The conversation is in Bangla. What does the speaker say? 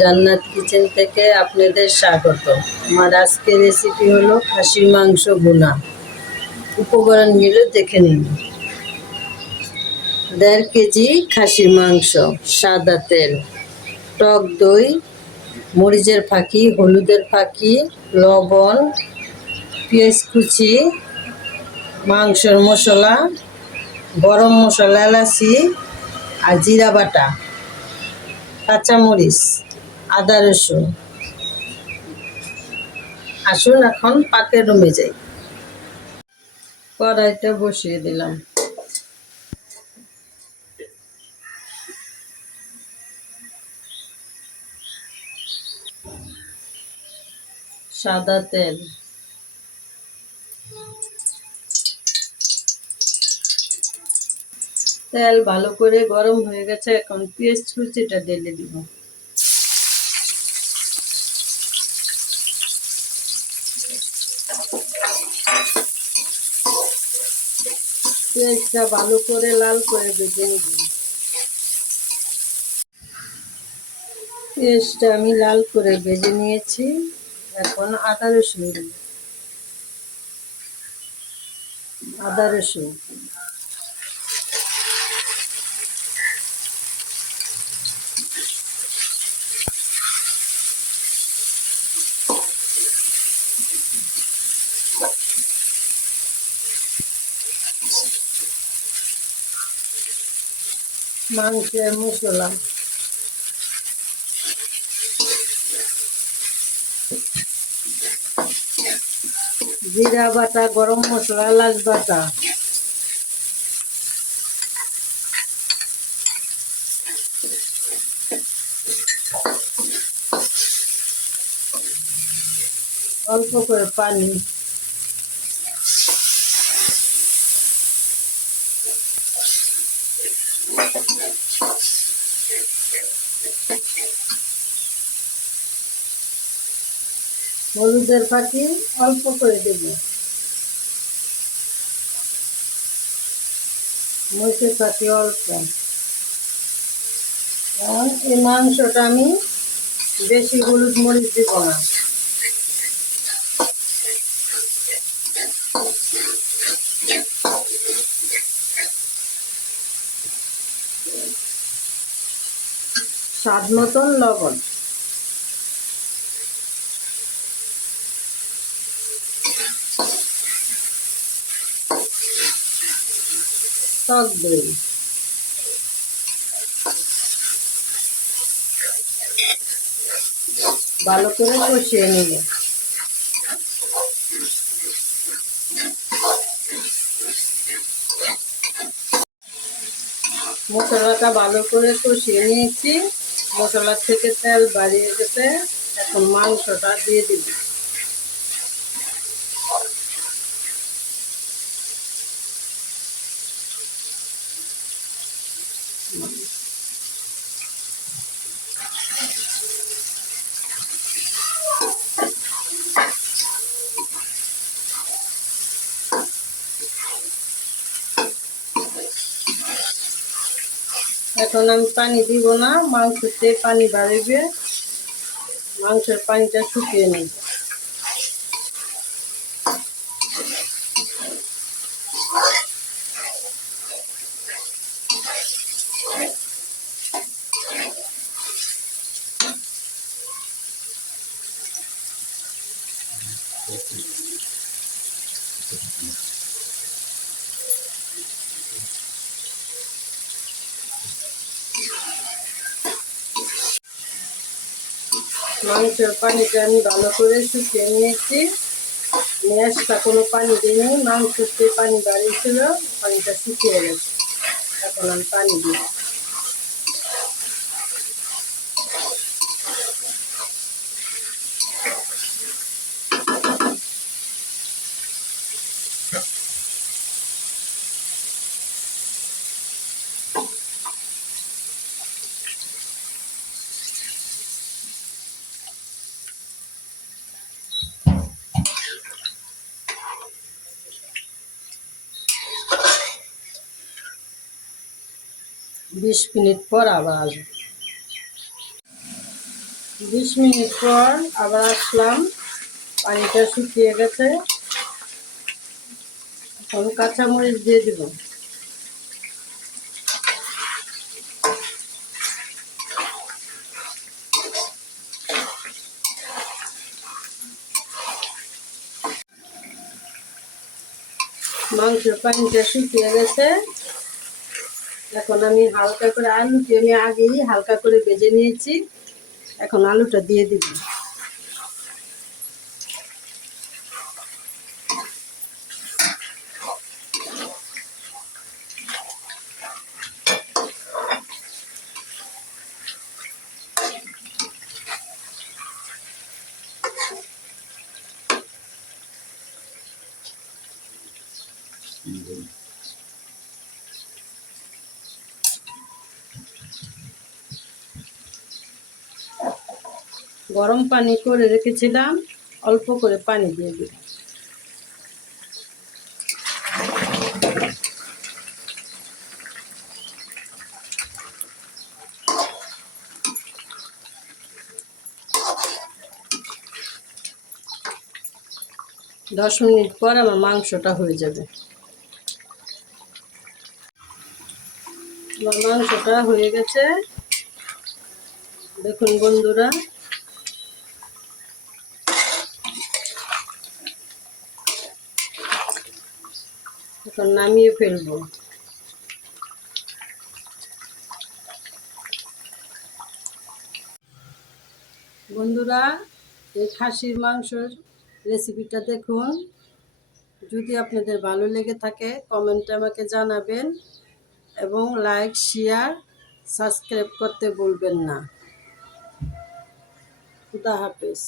জান্নাত কিচেন থেকে আপনাদের স্বাগত আমার আজকের রেসিপি হলো খাসির মাংস ভুনা। উপকরণগুলো দেখে নিন। দেড় কেজি খাসির মাংস, সাদা তেল, টক দই, মরিচের ফাঁকি, হলুদের ফাঁকি, লবণ, পেঁয়াজ কুচি, মাংসের মশলা, গরম মশলা, এলাচি আর জিরা বাটা। কাঁচামরিচ আদা রসুন। আসুন এখন পাকের রুমে যাই। কড়াইটা বসিয়ে দিলাম। সাদা তেল। তেল ভালো করে গরম হয়ে গেছে, এখন পেঁয়াজ কুচিটা ঢেলে দিব। পেঁয়াজটা ভালো করে লাল করে ভেজে নিব। পেঁয়াজটা আমি লাল করে ভেজে নিয়েছি, এখন আদা রসুন আদা রসুন। মাংসের মশলা জিরা বাটা গরম মশলা এলাচ বাটা। অল্প করে পানি। হলুদের পাখি অল্প করে দেব। মরিচের পাখি অল্প। এই মাংসটা আমি বেশি হলুদ মরিচ দিব না। স্বাদ মতন লবণ। টক ভালো করে কষিয়ে নিল মশলাটা ভালো করে কষিয়ে নিয়েছি। মশলা থেকে তেল বাড়িয়ে গেছে। এখন মাংসটা দিয়ে দিব। এখন আমি পানি দিব না মাংসতে পানি বাড়বে মাংসের পানিটা শুকিয়ে নেব মাংসের পানিটা আমি ভালো করে শুকিয়ে নিয়েছি। আমি এক্সট্রা কোনো পানি দিইনি মাংসতে পানি বাড়িয়েছিল, পানিটা শুকিয়ে গেছে। এখন আমি পানি দিই। বিশ মিনিট পর আবার আসব। বিশ মিনিট পর আবার আসলাম। পানিটা শুকিয়ে গেছে। এখন কাঁচামরিচ দিয়ে দিব। মাংসের পানিটা শুকিয়ে গেছে। এখন আমি হালকা করে আলুটি আমি আগেই হালকা করে বেজে নিয়েছি। এখন আলুটা দিয়ে দিব। গরম পানি করে রেখেছিলাম, অল্প করে পানি দিয়ে দিলাম। দশ মিনিট পর আমার মাংসটা হয়ে যাবে। আমার মাংসটা হয়ে গেছে। দেখুন বন্ধুরা এখন নামিয়ে ফেলব। বন্ধুরা, এই খাসির মাংসর রেসিপিটা দেখুন। যদি আপনাদের ভালো লেগে থাকে কমেন্টে আমাকে জানাবেন এবং লাইক শেয়ার সাবস্ক্রাইব করতে ভুলবেন না। খুদা হাফেজ।